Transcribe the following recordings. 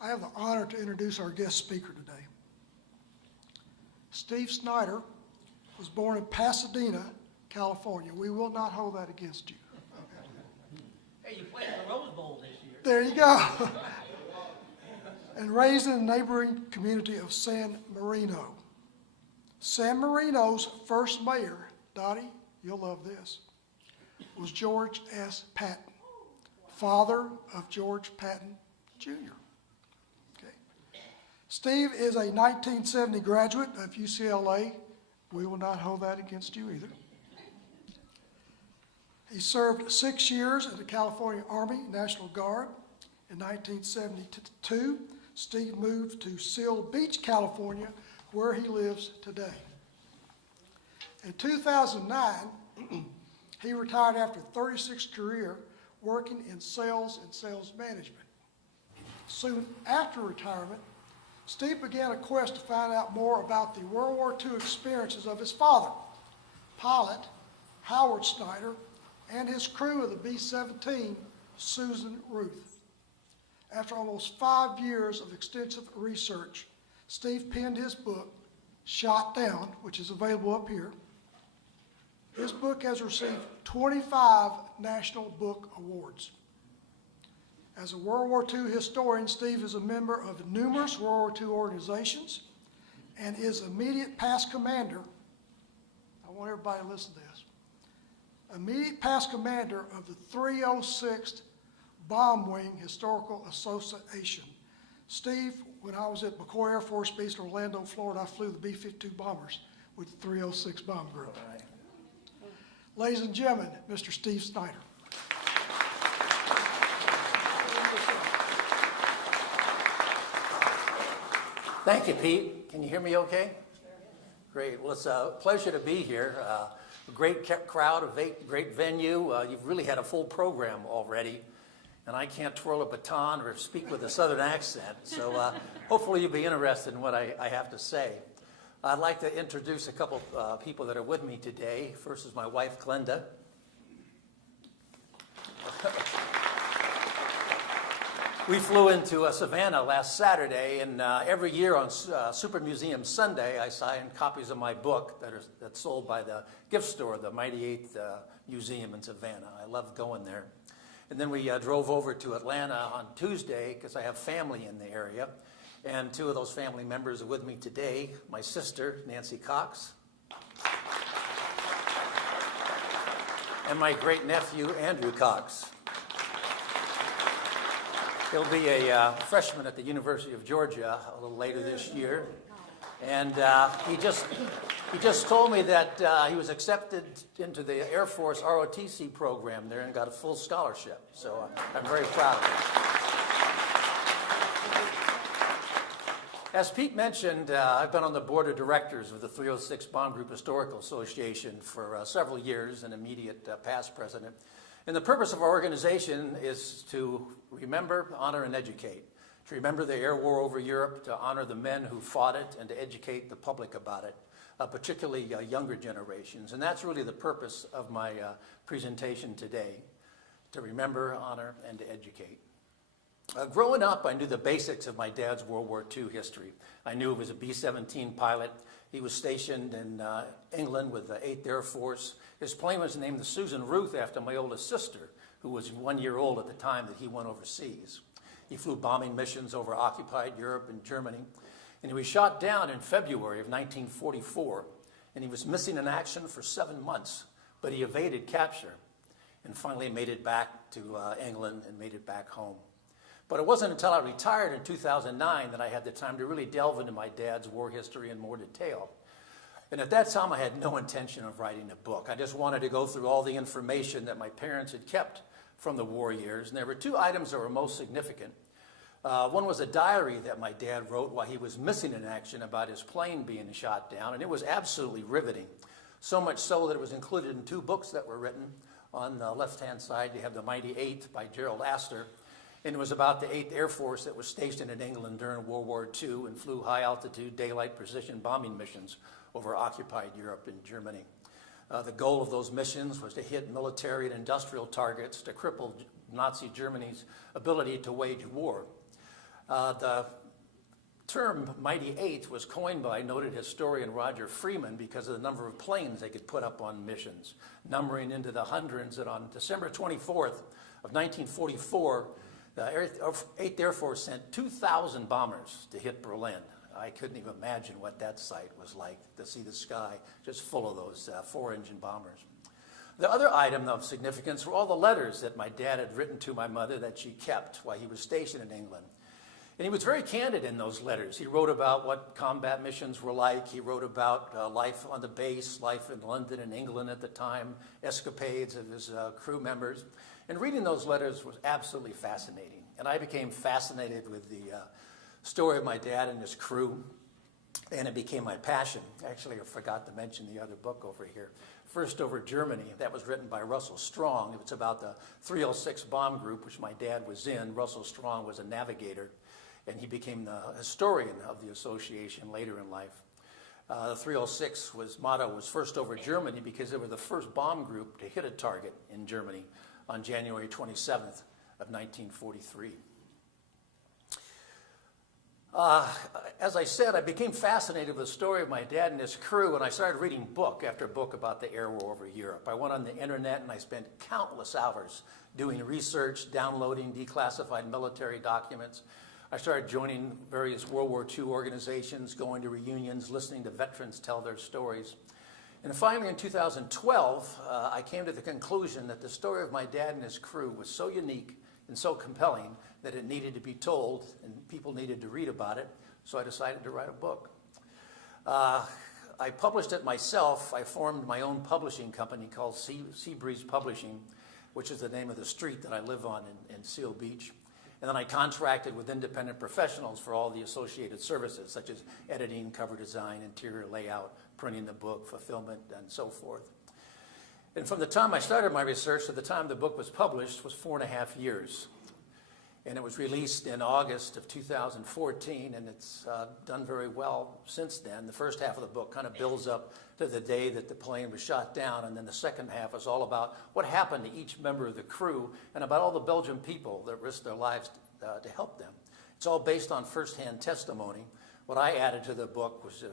I have the honor to introduce our guest speaker today. Steve Snyder was born in Pasadena, California. We will not hold that against you. Hey, you played in the Rose Bowl this year. There you go. And raised in the neighboring community of San Marino. San Marino's first mayor, Dottie, you'll love this, was George S. Patton, father of George Patton, Jr. Okay. Steve is a 1970 graduate of UCLA. We will not hold that against you either. He served 6 years in the California Army National Guard. In 1972, Steve moved to Seal Beach, California, where he lives today. In 2009, he retired after a 36 career working in sales and sales management. Soon after retirement, Steve began a quest to find out more about the World War II experiences of his father, pilot Howard Snyder, and his crew of the B-17 Susan Ruth. After almost 5 years of extensive research, Steve penned his book, Shot Down, which is available up here. His book has received 25 National Book Awards. As a World War II historian, Steve is a member of numerous World War II organizations and is immediate past commander. I want everybody to listen to this. Immediate past commander of the 306th Bomb Wing Historical Association. Steve, when I was at McCoy Air Force Base in Orlando, Florida, I flew the B-52 bombers with the 306 bomb group. Right. Ladies and gentlemen, Mr. Steve Snyder. Thank you, Pete. Can you hear me okay? Great. Well, it's a pleasure to be here. A great crowd, a great venue. You've really had a full program already. And I can't twirl a baton or speak with a southern accent. So hopefully you'll be interested in what I have to say. I'd like to introduce a couple people that are with me today. First is my wife, Glenda. We flew into Savannah last Saturday, and every year on Super Museum Sunday, I sign copies of my book that's sold by the gift store, the Mighty Eighth Museum in Savannah. I love going there. And then we drove over to Atlanta on Tuesday because I have family in the area. And two of those family members are with me today, my sister, Nancy Cox, and my great-nephew, Andrew Cox. He'll be a freshman at the University of Georgia a little later this year. And he just told me that he was accepted into the Air Force ROTC program there and got a full scholarship. So I'm very proud of him. As Pete mentioned, I've been on the board of directors of the 306 Bomb Group Historical Association for several years, an immediate past president. And the purpose of our organization is to remember, honor, and educate. To remember the air war over Europe, to honor the men who fought it, and to educate the public about it, particularly younger generations. And that's really the purpose of my presentation today, to remember, honor, and to educate. Growing up, I knew the basics of my dad's World War II history. I knew he was a B-17 pilot. He was stationed in England with the 8th Air Force. His plane was named the Susan Ruth after my oldest sister, who was 1 year old at the time that he went overseas. He flew bombing missions over occupied Europe and Germany. And he was shot down in February of 1944. And he was missing in action for 7 months, but he evaded capture and finally made it back to England and made it back home. But it wasn't until I retired in 2009 that I had the time to really delve into my dad's war history in more detail. And at that time, I had no intention of writing a book. I just wanted to go through all the information that my parents had kept from the war years. And there were 2 items that were most significant. One was a diary that my dad wrote while he was missing in action about his plane being shot down. And it was absolutely riveting. So much so that it was included in 2 books that were written. On the left-hand side, you have The Mighty Eighth by Gerald Astor. And it was about the 8th Air Force that was stationed in England during World War II and flew high-altitude daylight precision bombing missions over occupied Europe and Germany. The goal of those missions was to hit military and industrial targets to cripple Nazi Germany's ability to wage war. The term Mighty Eight was coined by noted historian Roger Freeman because of the number of planes they could put up on missions, numbering into the hundreds. And on December 24th of 1944, the 8th Air Force sent 2,000 bombers to hit Berlin. I couldn't even imagine what that sight was like, to see the sky just full of those 4-engine bombers. The other item of significance were all the letters that my dad had written to my mother that she kept while he was stationed in England. And he was very candid in those letters. He wrote about what combat missions were like. He wrote about life on the base, life in London and England at the time, escapades of his crew members. And reading those letters was absolutely fascinating. And I became fascinated with the story of my dad and his crew, and it became my passion. Actually, I forgot to mention the other book over here, First Over Germany. That was written by Russell Strong. It's about the 306 bomb group, which my dad was in. Russell Strong was a navigator, and he became the historian of the association later in life. The 306 motto was First Over Germany because they were the first bomb group to hit a target in Germany on January 27th of 1943. As I said, I became fascinated with the story of my dad and his crew, and I started reading book after book about the air war over Europe. I went on the internet and I spent countless hours doing research, downloading declassified military documents. I started joining various World War II organizations, going to reunions, listening to veterans tell their stories. And finally, in 2012, I came to the conclusion that the story of my dad and his crew was so unique and so compelling that it needed to be told and people needed to read about it, so I decided to write a book. I published it myself. I formed my own publishing company called Seabreeze Publishing, which is the name of the street that I live on in Seal Beach. And then I contracted with independent professionals for all the associated services, such as editing, cover design, interior layout, printing the book, fulfillment, and so forth. And from the time I started my research to the time the book was published was 4.5 years. And it was released in August of 2014, and it's done very well since then. The first half of the book kind of builds up to the day that the plane was shot down, and then the second half is all about what happened to each member of the crew and about all the Belgian people that risked their lives to help them. It's all based on firsthand testimony. What I added to the book was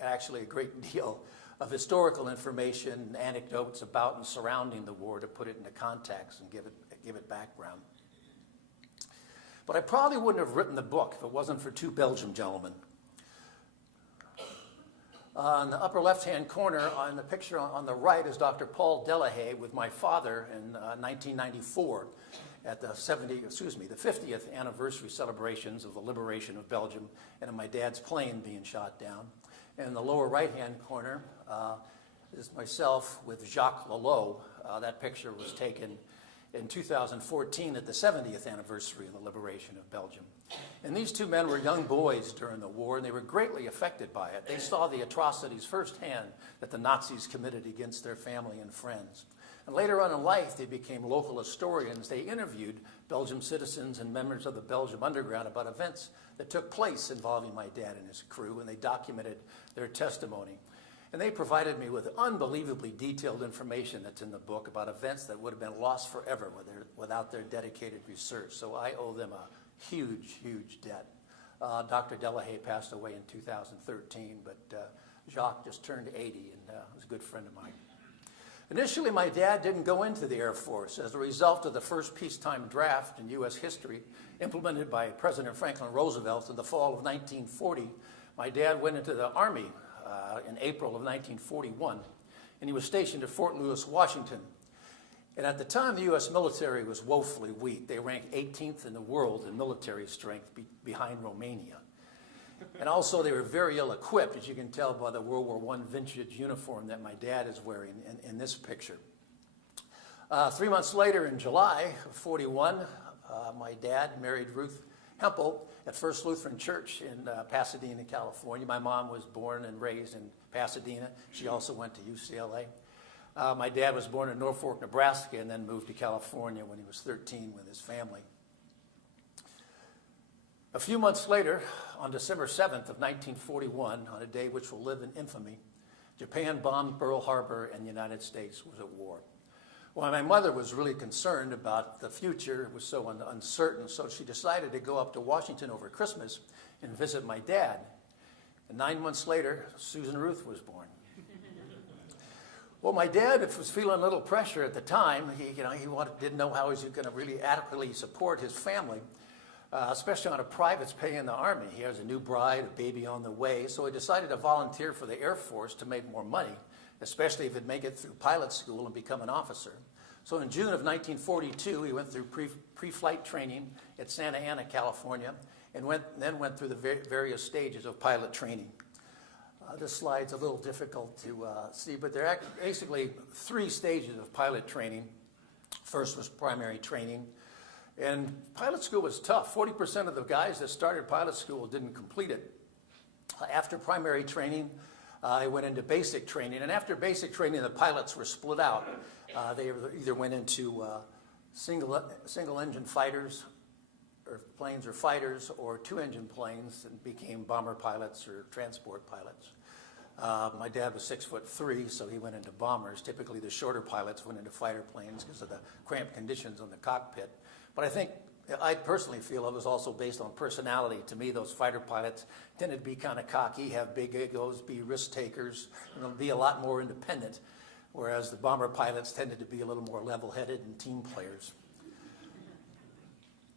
actually a great deal of historical information and anecdotes about and surrounding the war to put it into context and give it background. But I probably wouldn't have written the book if it wasn't for two Belgian gentlemen. On the upper left-hand corner, on the picture on the right, is Dr. Paul Delahaye with my father in 1994 at the 50th anniversary celebrations of the liberation of Belgium and of my dad's plane being shot down. And in the lower right-hand corner is myself with Jacques Lelot. That picture was taken in 2014 at the 70th anniversary of the liberation of Belgium. And these two men were young boys during the war, and they were greatly affected by it. They saw the atrocities firsthand that the Nazis committed against their family and friends. And later on in life, they became local historians. They interviewed Belgian citizens and members of the Belgium Underground about events that took place involving my dad and his crew, and they documented their testimony. And they provided me with unbelievably detailed information that's in the book about events that would have been lost forever without their dedicated research. So I owe them a huge, huge debt. Dr. Delahaye passed away in 2013, but Jacques just turned 80 and was a good friend of mine. Initially, my dad didn't go into the Air Force. As a result of the first peacetime draft in U.S. history implemented by President Franklin Roosevelt in the fall of 1940, my dad went into the Army in April of 1941, and he was stationed at Fort Lewis, Washington. And at the time, the U.S. military was woefully weak. They ranked 18th in the world in military strength behind Romania. And also, they were very ill-equipped, as you can tell by the World War I vintage uniform that my dad is wearing in this picture. 3 months later, in July of 41, my dad married Ruth Hempel at First Lutheran Church in Pasadena, California. My mom was born and raised in Pasadena. She also went to UCLA. My dad was born in Norfolk, Nebraska, and then moved to California when he was 13 with his family. A few months later, on December 7th of 1941, on a day which will live in infamy, Japan bombed Pearl Harbor and the United States was at war. Well, my mother was really concerned about the future. It was so uncertain, so she decided to go up to Washington over Christmas and visit my dad. And 9 months later, Susan Ruth was born. Well, my dad was feeling a little pressure at the time. He didn't know how he was going to really adequately support his family, especially on a private's pay in the Army. He has a new bride, a baby on the way, so he decided to volunteer for the Air Force to make more money, especially if he'd make it through pilot school and become an officer. So in June of 1942, he went through pre-flight training at Santa Ana, California, and then went through the various stages of pilot training. This slide's a little difficult to see, but there are basically 3 stages of pilot training. First was primary training, and pilot school was tough. 40% of the guys that started pilot school didn't complete it. After primary training, I went into basic training, and after basic training, the pilots were split out. They either went into single-engine fighters, or planes or fighters, or 2-engine planes and became bomber pilots or transport pilots. My dad was 6'3", so he went into bombers. Typically, the shorter pilots went into fighter planes because of the cramped conditions on the cockpit. But I personally feel it was also based on personality. To me, those fighter pilots tended to be kind of cocky, have big egos, be risk takers, and be a lot more independent, whereas the bomber pilots tended to be a little more level-headed and team players.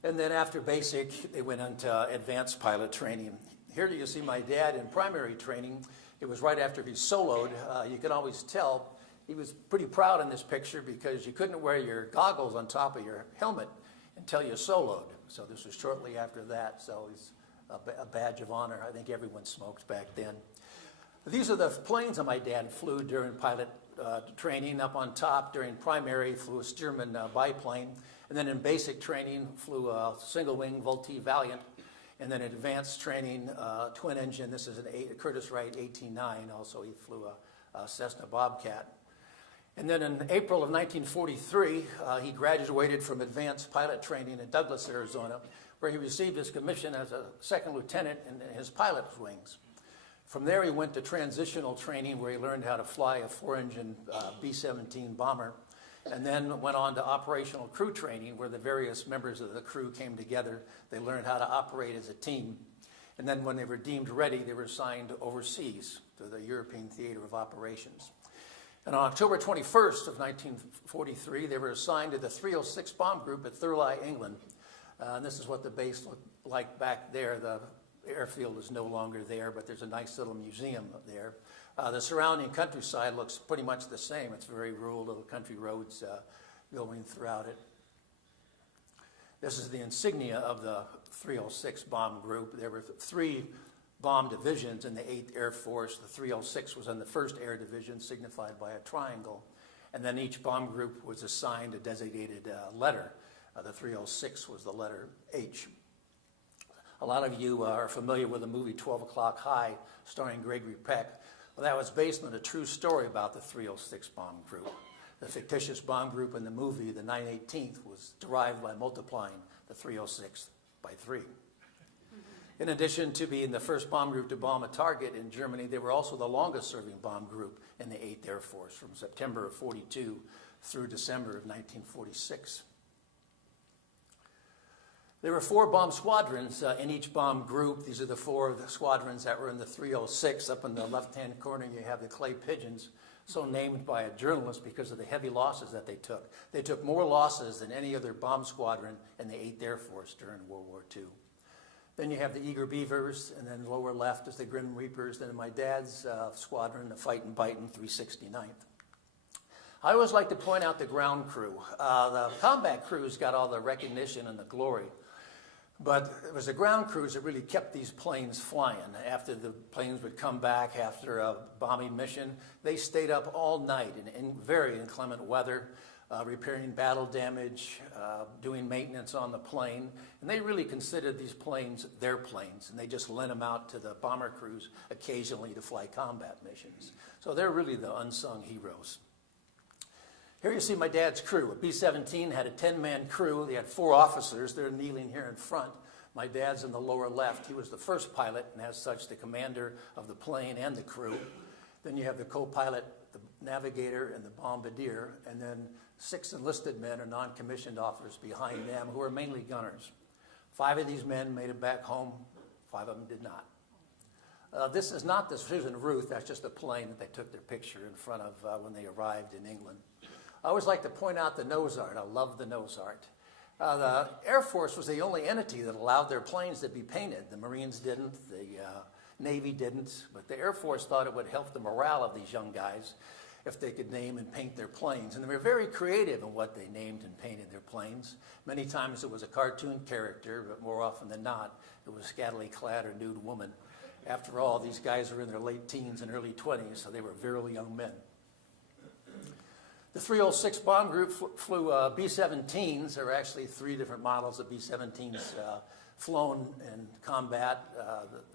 And then after basic, they went into advanced pilot training. Here you see my dad in primary training. It was right after he soloed. You can always tell he was pretty proud in this picture because you couldn't wear your goggles on top of your helmet until you soloed. So this was shortly after that, so it's a badge of honor. I think everyone smoked back then. These are the planes that my dad flew during pilot training. Up on top during primary, flew a Stearman biplane. And then in basic training, flew a single-wing Vultee Valiant. And then in advanced training, twin engine. This is a Curtiss Wright 18-9. Also, he flew a Cessna Bobcat. And then in April of 1943, he graduated from advanced pilot training in Douglas, Arizona, where he received his commission as a second lieutenant in his pilot's wings. From there, he went to transitional training, where he learned how to fly a 4-engine B-17 bomber, and then went on to operational crew training, where the various members of the crew came together. They learned how to operate as a team. And then when they were deemed ready, they were assigned overseas to the European Theater of Operations. And on October 21st of 1943, they were assigned to the 306 Bomb Group at Thurley, England. And this is what the base looked like back there. The airfield is no longer there, but there's a nice little museum up there. The surrounding countryside looks pretty much the same. It's very rural, little country roads going throughout it. This is the insignia of the 306 Bomb Group. There were 3 bomb divisions in the 8th Air Force. The 306 was in the 1st Air Division, signified by a triangle. And then each bomb group was assigned a designated letter. The 306 was the letter H. A lot of you are familiar with the movie 12 O'Clock High, starring Gregory Peck. Well, that was based on a true story about the 306 bomb group. The fictitious bomb group in the movie, the 9/18th, was derived by multiplying the 306 by 3. In addition to being the first bomb group to bomb a target in Germany, they were also the longest-serving bomb group in the 8th Air Force from September of 42 through December of 1946. There were 4 bomb squadrons in each bomb group. These are the 4 of the squadrons that were in the 306. Up in the left-hand corner, you have the Clay Pigeons, so named by a journalist because of the heavy losses that they took. They took more losses than any other bomb squadron in the 8th Air Force during World War II. Then you have the Eager Beavers, and then lower left is the Grim Reapers. Then my dad's squadron, the Fightin' Bitin' 369th. I always like to point out the ground crew. The combat crews got all the recognition and the glory. But it was the ground crews that really kept these planes flying. After the planes would come back after a bombing mission, they stayed up all night in very inclement weather, repairing battle damage, doing maintenance on the plane. And they really considered these planes their planes, and they just lent them out to the bomber crews occasionally to fly combat missions. So they're really the unsung heroes. Here you see my dad's crew. A B-17 had a 10-man crew. They had 4 officers. They're kneeling here in front. My dad's in the lower left. He was the first pilot, and as such, the commander of the plane and the crew. Then you have the co-pilot, the navigator, and the bombardier. And then 6 enlisted men or non-commissioned officers behind them who were mainly gunners. 5 of these men made it back home, 5 of them did not. This is not the Susan Ruth, that's just a plane that they took their picture in front of when they arrived in England. I always like to point out the nose art. I love the nose art. The Air Force was the only entity that allowed their planes to be painted. The Marines didn't, the Navy didn't, but the Air Force thought it would help the morale of these young guys if they could name and paint their planes. And they were very creative in what they named and painted their planes. Many times it was a cartoon character, but more often than not, it was a scantily clad or nude woman. After all, these guys were in their late teens and early 20s, so they were very young men. The 306 bomb group flew B-17s. There were actually 3 different models of B-17s flown in combat,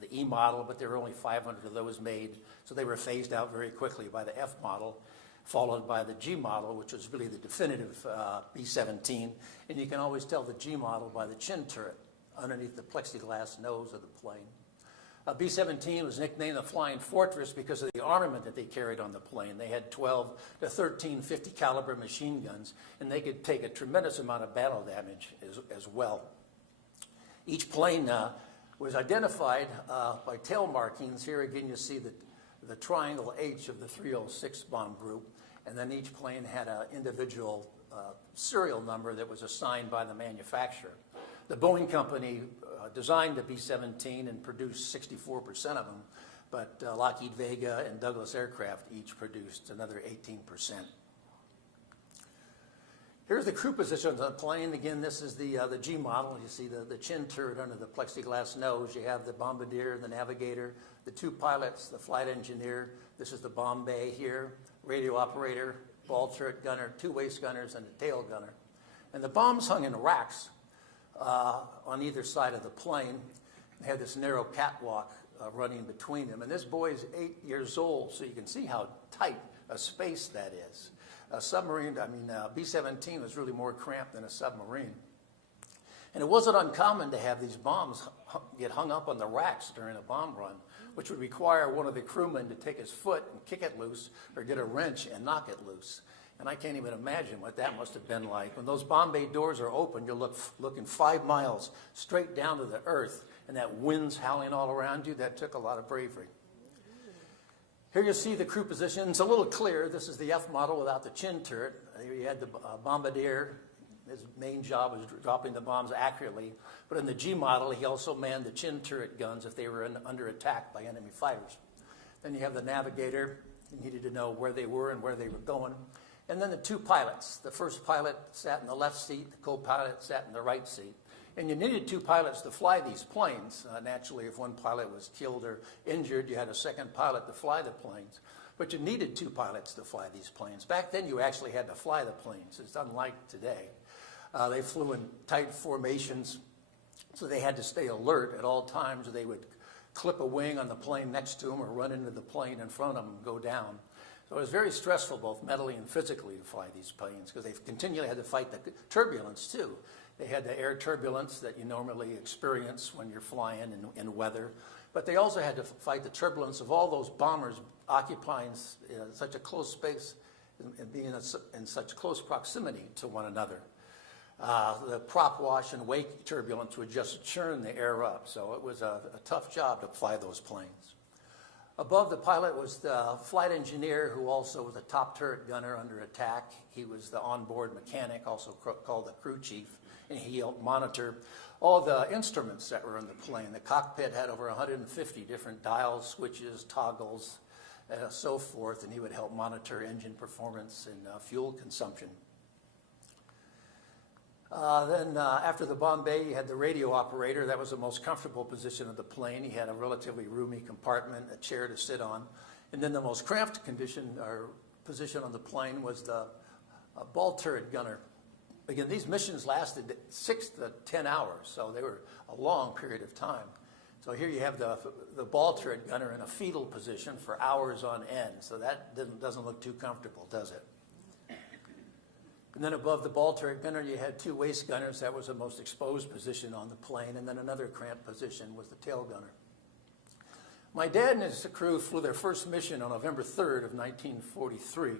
the E model, but there were only 500 of those made, so they were phased out very quickly by the F model, followed by the G model, which was really the definitive B-17, and you can always tell the G model by the chin turret underneath the plexiglass nose of the plane. B-17 was nicknamed the Flying Fortress because of the armament that they carried on the plane. They had 12 to 13 50 caliber machine guns, and they could take a tremendous amount of battle damage as well. Each plane was identified by tail markings. Here again you see the triangle H of the 306 bomb group, and then each plane had an individual serial number that was assigned by the manufacturer. The Boeing company designed the B-17 and produced 64% of them, but Lockheed Vega and Douglas Aircraft each produced another 18%. Here's the crew positions on the plane. Again, this is the G model. You see the chin turret under the plexiglass nose. You have the bombardier, the navigator, the 2 pilots, the flight engineer. This is the bomb bay here, radio operator, ball turret gunner, 2 waist gunners, and a tail gunner. And the bombs hung in racks on either side of the plane. They had this narrow catwalk running between them. And this boy is 8 years old, so you can see how tight a space that is. A submarine, B-17 was really more cramped than a submarine. And it wasn't uncommon to have these bombs get hung up on the racks during a bomb run, which would require one of the crewmen to take his foot and kick it loose or get a wrench and knock it loose. And I can't even imagine what that must have been like. When those bomb bay doors are open, you're looking 5 miles straight down to the earth, and that wind's howling all around you. That took a lot of bravery. Here you see the crew position. It's a little clear. This is the F model without the chin turret. Here you had the bombardier. His main job was dropping the bombs accurately. But in the G model, he also manned the chin turret guns if they were under attack by enemy fighters. Then you have the navigator. He needed to know where they were and where they were going. And then the 2 pilots. The first pilot sat in the left seat. The co-pilot sat in the right seat. And you needed 2 pilots to fly these planes. Naturally, if one pilot was killed or injured, you had a second pilot to fly the planes. But you needed 2 pilots to fly these planes. Back then, you actually had to fly the planes. It's unlike today. They flew in tight formations, so they had to stay alert at all times. They would clip a wing on the plane next to them or run into the plane in front of them and go down. So it was very stressful, both mentally and physically, to fly these planes because they continually had to fight the turbulence, too. They had the air turbulence that you normally experience when you're flying in weather. But they also had to fight the turbulence of all those bombers occupying such a close space and being in such close proximity to one another. The prop wash and wake turbulence would just churn the air up. So it was a tough job to fly those planes. Above the pilot was the flight engineer, who also was a top turret gunner under attack. He was the onboard mechanic, also called the crew chief, and he helped monitor all the instruments that were in the plane. The cockpit had over 150 different dials, switches, toggles, so forth, and he would help monitor engine performance and fuel consumption. Then after the bomb bay, you had the radio operator. That was the most comfortable position of the plane. He had a relatively roomy compartment, a chair to sit on. And then the most cramped position on the plane was the ball turret gunner. Again, these missions lasted 6 to 10 hours, so they were a long period of time. So here you have the ball turret gunner in a fetal position for hours on end. So that doesn't look too comfortable, does it? And then above the ball turret gunner, you had 2 waist gunners. That was the most exposed position on the plane. And then another cramped position was the tail gunner. My dad and his crew flew their first mission on November 3rd of 1943.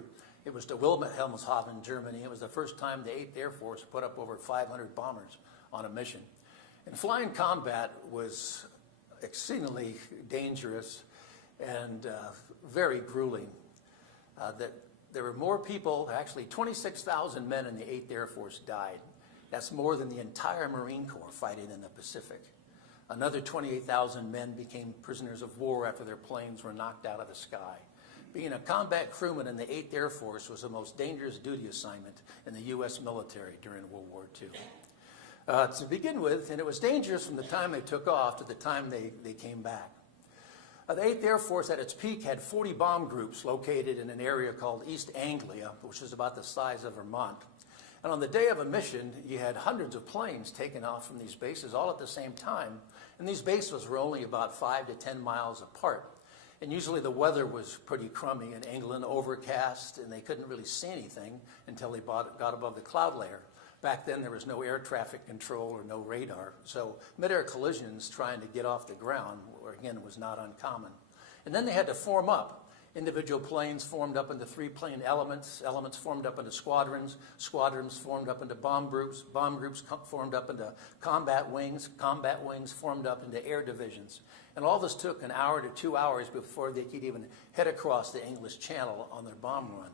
It was to Wilhelmshaven, Germany. It was the first time the 8th Air Force put up over 500 bombers on a mission. And flying combat was exceedingly dangerous and very grueling. That there were more people, actually 26,000 men in the 8th Air Force died. That's more than the entire Marine Corps fighting in the Pacific. Another 28,000 men became prisoners of war after their planes were knocked out of the sky. Being a combat crewman in the 8th Air Force was the most dangerous duty assignment in the U.S. military during World War II. To begin with, and it was dangerous from the time they took off to the time they came back. The 8th Air Force at its peak had 40 bomb groups located in an area called East Anglia, which is about the size of Vermont. And on the day of a mission, you had hundreds of planes taking off from these bases all at the same time. And these bases were only about 5 to 10 miles apart. And usually the weather was pretty crummy in England, overcast, and they couldn't really see anything until they got above the cloud layer. Back then, there was no air traffic control or no radar. So mid-air collisions trying to get off the ground, again, was not uncommon. And then they had to form up. Individual planes formed up into 3-plane elements. Elements formed up into squadrons. Squadrons formed up into bomb groups. Bomb groups formed up into combat wings. Combat wings formed up into air divisions. And all this took an hour to 2 hours before they could even head across the English Channel on their bomb run.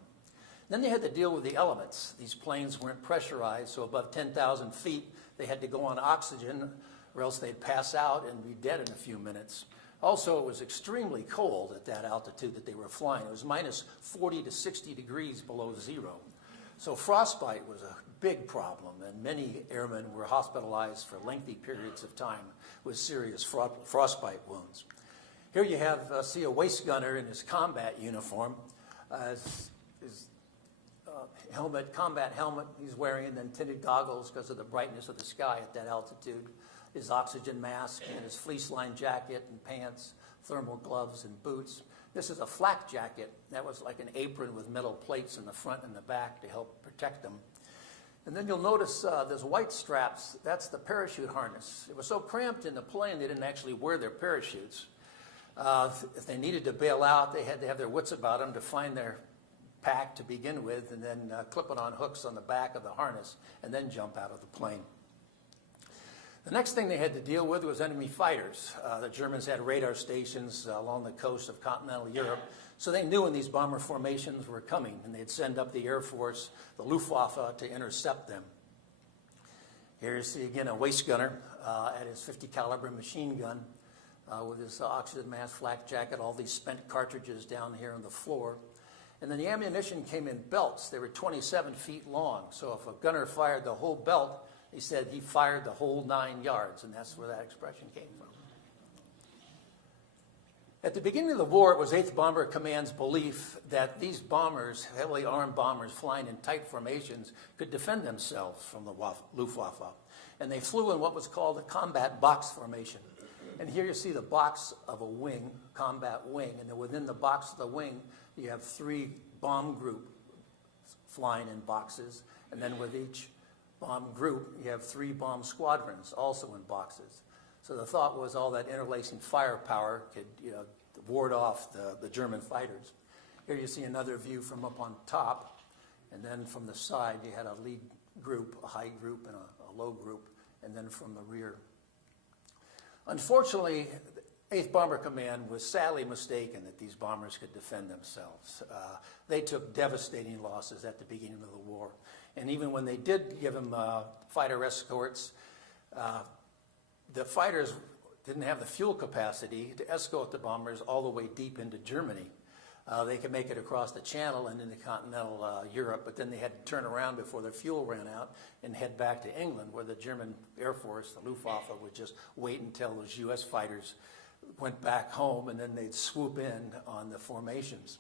Then they had to deal with the elements. These planes weren't pressurized, so above 10,000 feet, they had to go on oxygen, or else they'd pass out and be dead in a few minutes. Also, it was extremely cold at that altitude that they were flying. It was minus 40 to 60 degrees below zero. So frostbite was a big problem, and many airmen were hospitalized for lengthy periods of time with serious frostbite wounds. Here you see a waist gunner in his combat uniform, his combat helmet he's wearing, and then tinted goggles because of the brightness of the sky at that altitude. His oxygen mask and his fleece-lined jacket and pants, thermal gloves and boots. This is a flak jacket. That was like an apron with metal plates in the front and the back to help protect them. And then you'll notice there's white straps. That's the parachute harness. It was so cramped in the plane they didn't actually wear their parachutes. If they needed to bail out, they had to have their wits about them to find their pack to begin with and then clip it on hooks on the back of the harness and then jump out of the plane. The next thing they had to deal with was enemy fighters. The Germans had radar stations along the coast of continental Europe, so they knew when these bomber formations were coming, and they'd send up the Air Force, the Luftwaffe, to intercept them. Here you see again a waist gunner at his 50 caliber machine gun with his oxygen mask, flak jacket, all these spent cartridges down here on the floor. And then the ammunition came in belts. They were 27 feet long, so if a gunner fired the whole belt, he said he fired the whole 9 yards, and that's where that expression came from. At the beginning of the war, it was 8th Bomber Command's belief that these bombers, heavily armed bombers flying in tight formations, could defend themselves from the Luftwaffe. And they flew in what was called a combat box formation. And here you see the box of a wing, combat wing, and then within the box of the wing, you have 3 bomb groups flying in boxes, and then with each bomb group, you have 3 bomb squadrons also in boxes. So the thought was all that interlacing firepower could ward off the German fighters. Here you see another view from up on top, and then from the side you had a lead group, a high group, and a low group, and then from the rear. Unfortunately, 8th Bomber Command was sadly mistaken that these bombers could defend themselves. They took devastating losses at the beginning of the war. And even when they did give them fighter escorts, the fighters didn't have the fuel capacity to escort the bombers all the way deep into Germany. They could make it across the channel and into continental Europe, but then they had to turn around before their fuel ran out and head back to England, where the German Air Force, the Luftwaffe, would just wait until those U.S. fighters went back home, and then they'd swoop in on the formations.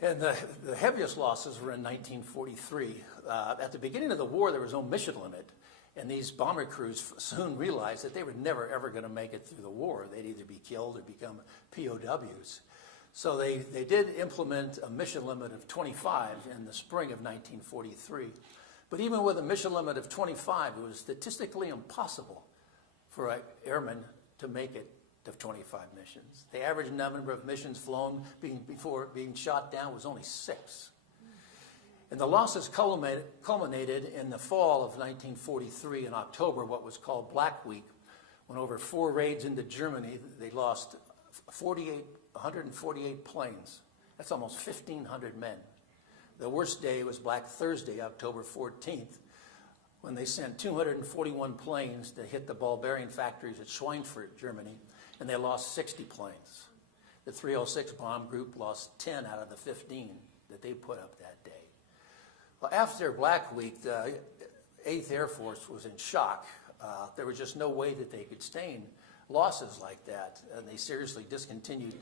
And the heaviest losses were in 1943. At the beginning of the war, there was no mission limit, and these bomber crews soon realized that they were never, ever going to make it through the war. They'd either be killed or become POWs. So they did implement a mission limit of 25 in the spring of 1943. But even with a mission limit of 25, it was statistically impossible for an airman to make it to 25 missions. The average number of missions flown before being shot down was only 6. And the losses culminated in the fall of 1943 in October, what was called Black Week, when over 4 raids into Germany, they lost 148 planes. That's almost 1,500 men. The worst day was Black Thursday, October 14th, when they sent 241 planes to hit the ball bearing factories at Schweinfurt, Germany, and they lost 60 planes. The 306 bomb group lost 10 out of the 15 that they put up that day. Well, after Black Week, the 8th Air Force was in shock. There was just no way that they could sustain losses like that, and they seriously discontinued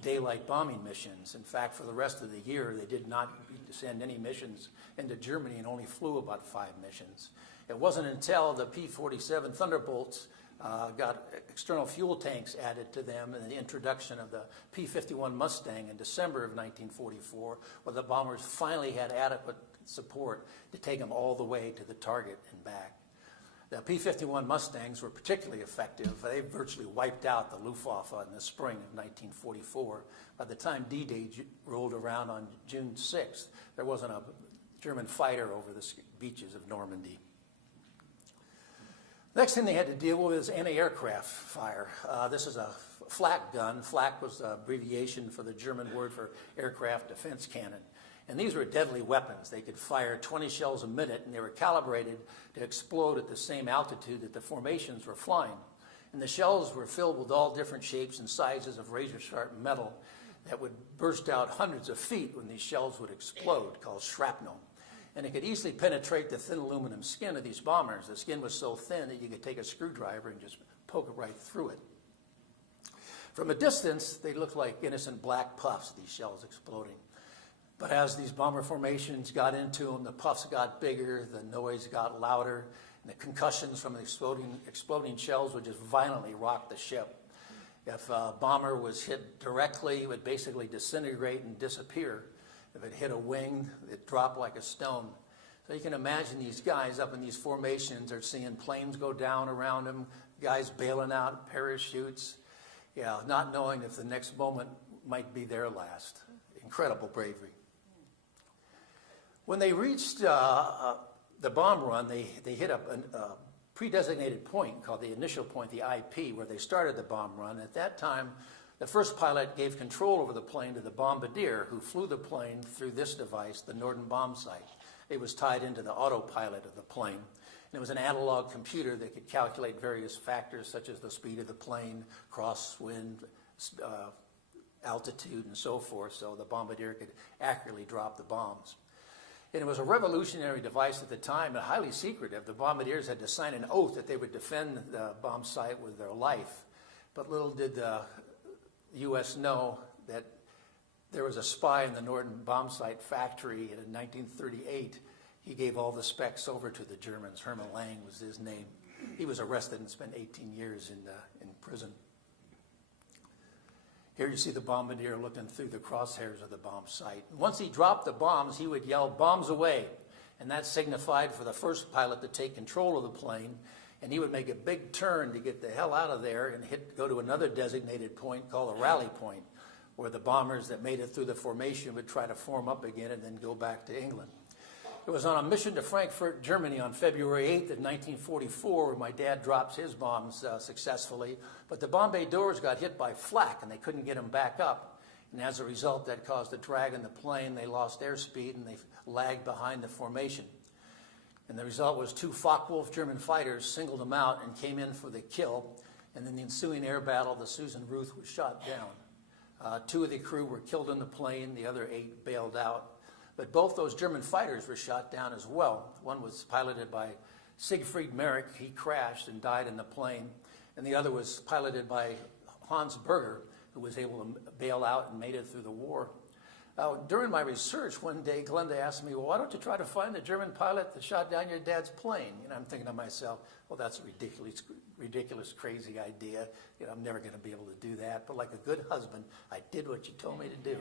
daylight bombing missions. In fact, for the rest of the year, they did not send any missions into Germany and only flew about 5 missions. It wasn't until the P-47 Thunderbolts got external fuel tanks added to them and the introduction of the P-51 Mustang in December of 1944, where the bombers finally had adequate support to take them all the way to the target and back. The P-51 Mustangs were particularly effective. They virtually wiped out the Luftwaffe in the spring of 1944. By the time D-Day rolled around on June 6th, there wasn't a German fighter over the beaches of Normandy. Next thing they had to deal with is anti-aircraft fire. This is a flak gun. Flak was the abbreviation for the German word for aircraft defense cannon. And these were deadly weapons. They could fire 20 shells a minute, and they were calibrated to explode at the same altitude that the formations were flying. And the shells were filled with all different shapes and sizes of razor-sharp metal that would burst out hundreds of feet when these shells would explode, called shrapnel. And it could easily penetrate the thin aluminum skin of these bombers. The skin was so thin that you could take a screwdriver and just poke it right through it. From a distance, they looked like innocent black puffs, these shells exploding. But as these bomber formations got into them, the puffs got bigger, the noise got louder, and the concussions from the exploding shells would just violently rock the ship. If a bomber was hit directly, it would basically disintegrate and disappear. If it hit a wing, it dropped like a stone. So you can imagine these guys up in these formations are seeing planes go down around them, guys bailing out parachutes, not knowing if the next moment might be their last. Incredible bravery. When they reached the bomb run, they hit a pre-designated point called the initial point, the IP, where they started the bomb run. At that time, the first pilot gave control over the plane to the bombardier, who flew the plane through this device, the Norden bomb sight. It was tied into the autopilot of the plane. And it was an analog computer that could calculate various factors such as the speed of the plane, crosswind, altitude, and so forth, so the bombardier could accurately drop the bombs. And it was a revolutionary device at the time and highly secretive. The bombardiers had to sign an oath that they would defend the bomb site with their life. But little did the U.S. know that there was a spy in the Norden bomb site factory, and in 1938, he gave all the specs over to the Germans. Hermann Lang was his name. He was arrested and spent 18 years in prison. Here you see the bombardier looking through the crosshairs of the bomb site. Once he dropped the bombs, he would yell, "Bombs away!" And that signified for the first pilot to take control of the plane, and he would make a big turn to get the hell out of there and go to another designated point called a rally point, where the bombers that made it through the formation would try to form up again and then go back to England. It was on a mission to Frankfurt, Germany on February 8th of 1944 where my dad drops his bombs successfully, but the Bombay doors got hit by flak and they couldn't get them back up. And as a result, that caused a drag in the plane. They lost airspeed and they lagged behind the formation. And the result was 2 Focke-Wulf German fighters singled them out and came in for the kill. And in the ensuing air battle, the Susan Ruth was shot down. 2 of the crew were killed in the plane. The other 8 bailed out. But both those German fighters were shot down as well. One was piloted by Siegfried Merrick. He crashed and died in the plane. And the other was piloted by Hans Berger, who was able to bail out and made it through the war. During my research, one day, Glenda asked me, "Well, why don't you try to find the German pilot that shot down your dad's plane?" And I'm thinking to myself, well, that's a ridiculous, crazy idea. I'm never going to be able to do that. But like a good husband, I did what you told me to do.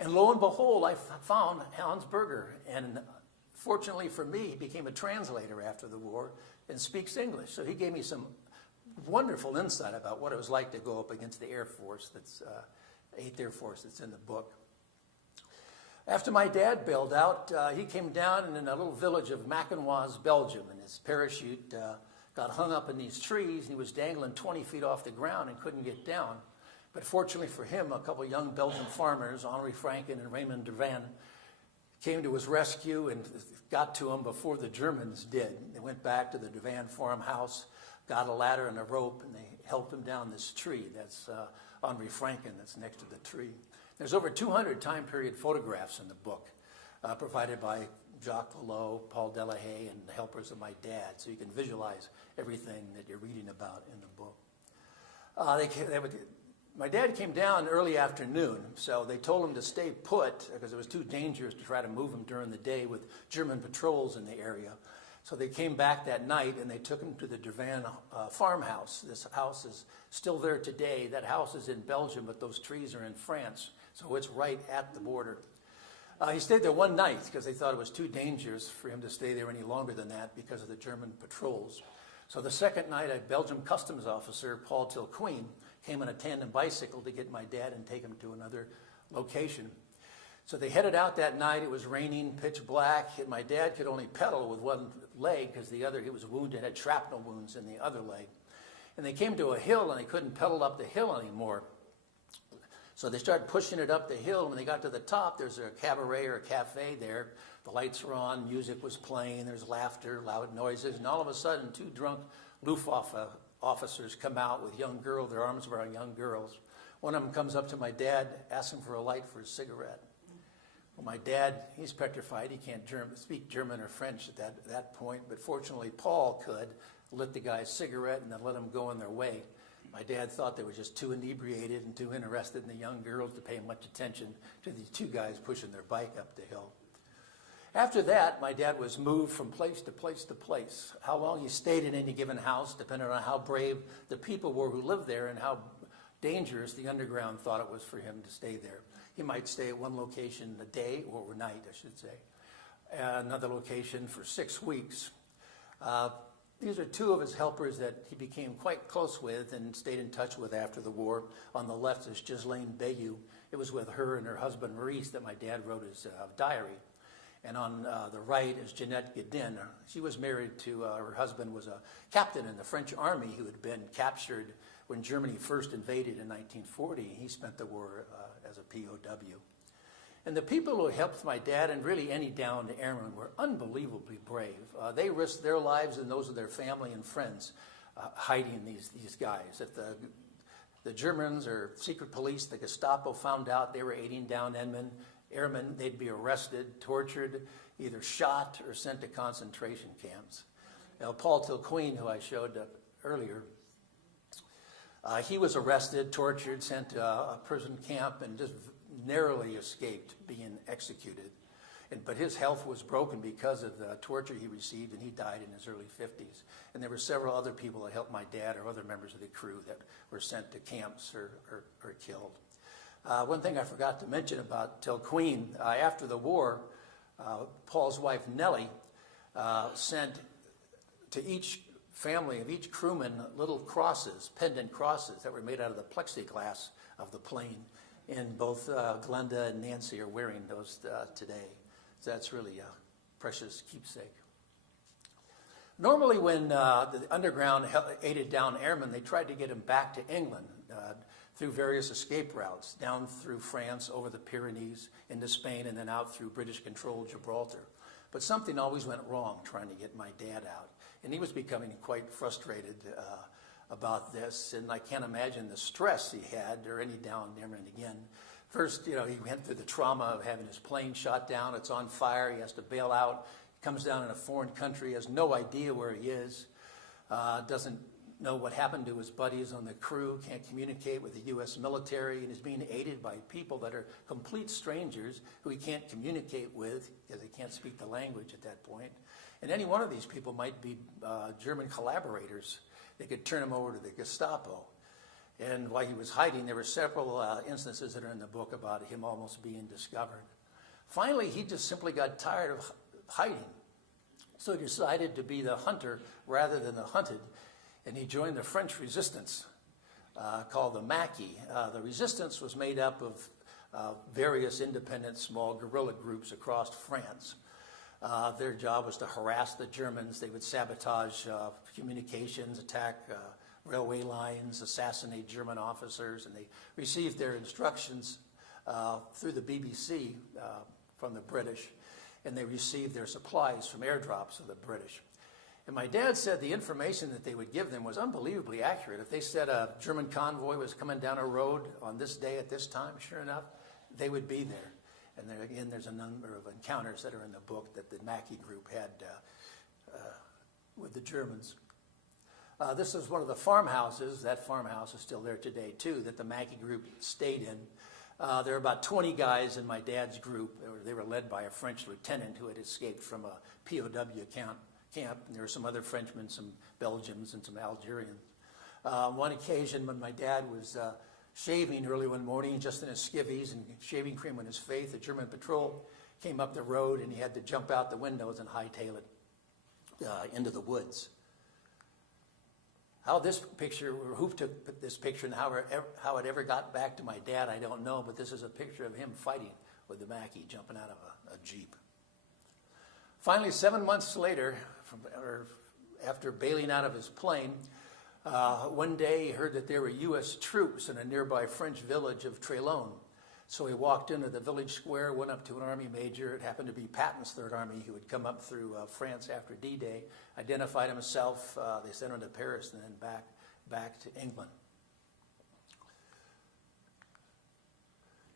And lo and behold, I found Hans Berger. And fortunately for me, he became a translator after the war and speaks English. So he gave me some wonderful insight about what it was like to go up against the Air Force, that's 8th Air Force, that's in the book. After my dad bailed out, he came down in a little village of Mackinac, Belgium, and his parachute got hung up in these trees, and he was dangling 20 feet off the ground and couldn't get down. But fortunately for him, a couple of young Belgian farmers, Henri Franken and Raymond Dervan, came to his rescue and got to him before the Germans did. They went back to the Dervan farmhouse, got a ladder and a rope, and they helped him down this tree. That's Henri Franken that's next to the tree. There's over 200 time period photographs in the book, provided by Jacques Vallot, Paul Delahaye, and the helpers of my dad, so you can visualize everything that you're reading about in the book. My dad came down early afternoon, so they told him to stay put because it was too dangerous to try to move him during the day with German patrols in the area. So they came back that night and they took him to the Dervan farmhouse. This house is still there today. That house is in Belgium, but those trees are in France, so it's right at the border. He stayed there one night because they thought it was too dangerous for him to stay there any longer than that because of the German patrols. So the second night, a Belgian customs officer, Paul Tilqueen, came on a tandem bicycle to get my dad and take him to another location. So they headed out that night. It was raining, pitch black, and my dad could only pedal with one leg because the other, he was wounded, had shrapnel wounds in the other leg. And they came to a hill and they couldn't pedal up the hill anymore. So they started pushing it up the hill. When they got to the top, there's a cabaret or a cafe there. The lights were on, music was playing, there's laughter, loud noises, and all of a sudden, two drunk Luftwaffe officers come out with young girls, their arms around young girls. One of them comes up to my dad, asks him for a light for a cigarette. Well, my dad, he's petrified. He can't speak German or French at that point, but fortunately Paul could, lit the guy's cigarette and then let them go on their way. My dad thought they were just too inebriated and too interested in the young girls to pay much attention to these two guys pushing their bike up the hill. After that, my dad was moved from place to place to place. How long he stayed in any given house depended on how brave the people were who lived there and how dangerous the underground thought it was for him to stay there. He might stay at one location a day, or night, I should say, another location for 6 weeks. These are two of his helpers that he became quite close with and stayed in touch with after the war. On the left is Ghislaine Bayou. It was with her and her husband Maurice that my dad wrote his diary. And on the right is Jeanette Guedin. She was married to, her husband was a captain in the French army who had been captured when Germany first invaded in 1940. He spent the war as a POW. And the people who helped my dad, and really any downed airman, were unbelievably brave. They risked their lives and those of their family and friends hiding these guys. If the Germans or secret police, the Gestapo, found out they were aiding downed airmen, they'd be arrested, tortured, either shot or sent to concentration camps. Now, Paul Tilqueen, who I showed earlier, he was arrested, tortured, sent to a prison camp, and just narrowly escaped being executed. But his health was broken because of the torture he received, and he died in his early 50s. And there were several other people that helped my dad or other members of the crew that were sent to camps or killed. One thing I forgot to mention about Tilqueen, after the war, Paul's wife Nellie sent to each family of each crewman little crosses, pendant crosses that were made out of the plexiglass of the plane. And both Glenda and Nancy are wearing those today. So that's really a precious keepsake. Normally when the underground aided down airmen, they tried to get them back to England through various escape routes, down through France, over the Pyrenees, into Spain, and then out through British-controlled Gibraltar. But something always went wrong trying to get my dad out. And he was becoming quite frustrated about this, and I can't imagine the stress he had, or any downed airman again. First, he went through the trauma of having his plane shot down. It's on fire. He has to bail out. He comes down in a foreign country, has no idea where he is, doesn't know what happened to his buddies on the crew, can't communicate with the U.S. military, and is being aided by people that are complete strangers who he can't communicate with because they can't speak the language at that point. And any one of these people might be German collaborators. They could turn him over to the Gestapo. And while he was hiding, there were several instances that are in the book about him almost being discovered. Finally, he just simply got tired of hiding. So he decided to be the hunter rather than the hunted. And he joined the French resistance called the Maquis. The resistance was made up of various independent small guerrilla groups across France. Their job was to harass the Germans. They would sabotage communications, attack railway lines, assassinate German officers, and they received their instructions through the BBC from the British, and they received their supplies from airdrops of the British. And my dad said the information that they would give them was unbelievably accurate. If they said a German convoy was coming down a road on this day at this time, sure enough, they would be there. And there, again, there's a number of encounters that are in the book that the Mackey group had with the Germans. This is one of the farmhouses. That farmhouse is still there today, too, that the Mackey group stayed in. There were about 20 guys in my dad's group. They were led by a French lieutenant who had escaped from a POW camp, and there were some other Frenchmen, some Belgians, and some Algerians. One occasion when my dad was shaving early one morning, just in his skivvies and shaving cream on his face, a German patrol came up the road and he had to jump out the windows and hightail it into the woods. How this picture, or who took this picture and how it ever got back to my dad, I don't know, but this is a picture of him fighting with the Mackey, jumping out of a Jeep. Finally, 7 months later, after bailing out of his plane, one day he heard that there were U.S. troops in a nearby French village of Trélone. So he walked into the village square, went up to an army major. It happened to be Patton's Third Army, who had come up through France after D-Day, identified himself. They sent him to Paris and then back to England.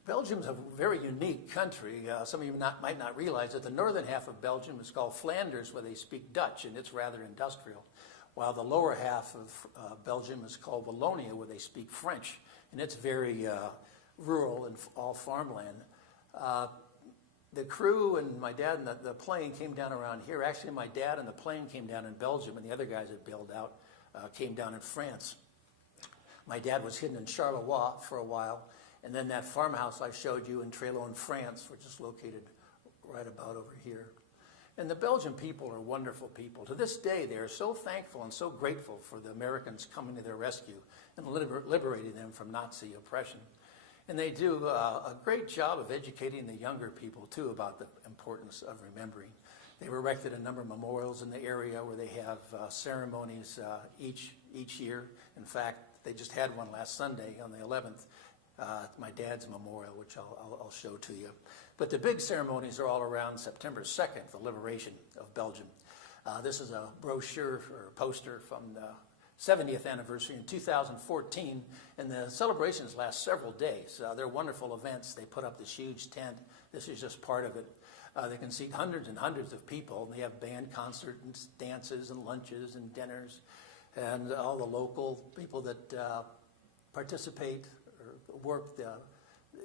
Belgium's a very unique country. Some of you might not realize that the northern half of Belgium is called Flanders, where they speak Dutch, and it's rather industrial, while the lower half of Belgium is called Wallonia, where they speak French, and it's very rural and all farmland. The crew and my dad and the plane came down around here. Actually, my dad and the plane came down in Belgium, and the other guys that bailed out came down in France. My dad was hidden in Charleroi for a while, and then that farmhouse I showed you in Trélone, France, which is located right about over here. And the Belgian people are wonderful people. To this day, they are so thankful and so grateful for the Americans coming to their rescue and liberating them from Nazi oppression. And they do a great job of educating the younger people, too, about the importance of remembering. They've erected a number of memorials in the area where they have ceremonies each year. In fact, they just had one last Sunday on the 11th, my dad's memorial, which I'll show to you. But the big ceremonies are all around September 2nd, the liberation of Belgium. This is a brochure or poster from the 70th anniversary in 2014, and the celebrations last several days. They're wonderful events. They put up this huge tent. This is just part of it. They can seat hundreds and hundreds of people. They have band concerts and dances and lunches and dinners, and all the local people that participate or work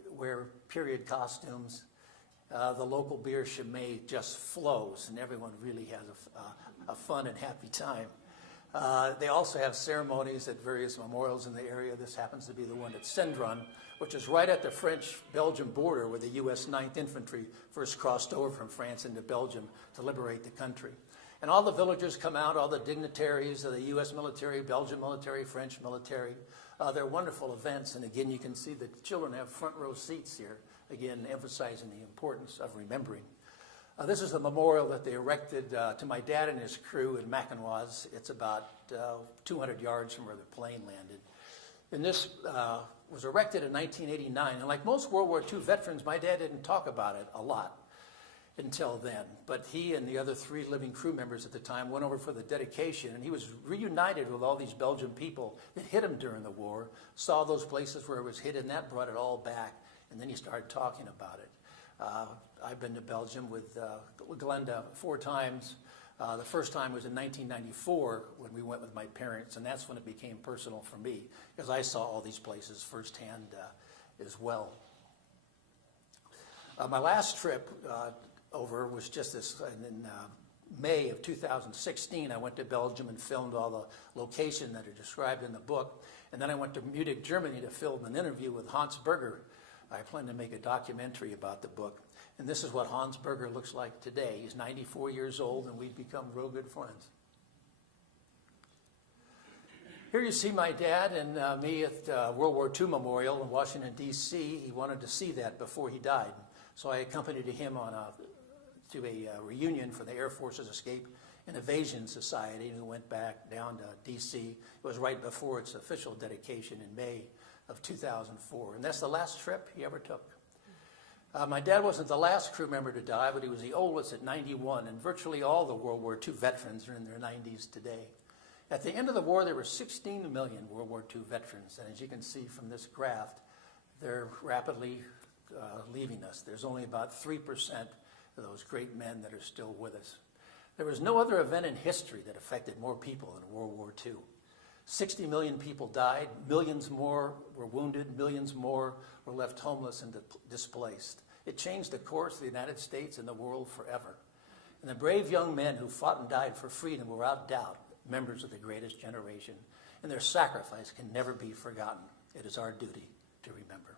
wear period costumes. The local beer Chimay just flows, and everyone really has a fun and happy time. They also have ceremonies at various memorials in the area. This happens to be the one at Cendron, which is right at the French-Belgian border where the U.S. 9th Infantry first crossed over from France into Belgium to liberate the country. And all the villagers come out, all the dignitaries of the U.S. military, Belgian military, French military. They're wonderful events, and again, you can see that the children have front row seats here, again, emphasizing the importance of remembering. This is the memorial that they erected to my dad and his crew in Mackinoise. It's about 200 yards from where the plane landed. And this was erected in 1989. And like most World War II veterans, my dad didn't talk about it a lot until then. But he and the other 3 living crew members at the time went over for the dedication, and he was reunited with all these Belgian people that hit him during the war, saw those places where it was hidden, and that brought it all back, and then he started talking about it. I've been to Belgium with Glenda 4 times. The first time was in 1994 when we went with my parents, and that's when it became personal for me, because I saw all these places firsthand as well. My last trip over was just this, in May of 2016, I went to Belgium and filmed all the locations that are described in the book. And then I went to Munich, Germany to film an interview with Hans Berger. I plan to make a documentary about the book. And this is what Hans Berger looks like today. He's 94 years old, and we've become real good friends. Here you see my dad and me at World War II Memorial in Washington, D.C. He wanted to see that before he died. So I accompanied him to a reunion for the Air Force's Escape and Evasion Society, and we went back down to D.C. It was right before its official dedication in May of 2004. And that's the last trip he ever took. My dad wasn't the last crew member to die, but he was the oldest at 91, and virtually all the World War II veterans are in their 90s today. At the end of the war, there were 16 million World War II veterans, and as you can see from this graph, they're rapidly leaving us. There's only about 3% of those great men that are still with us. There was no other event in history that affected more people than World War II. 60 million people died, millions more were wounded, millions more were left homeless and displaced. It changed the course of the United States and the world forever. And the brave young men who fought and died for freedom were without doubt members of the greatest generation, and their sacrifice can never be forgotten. It is our duty to remember.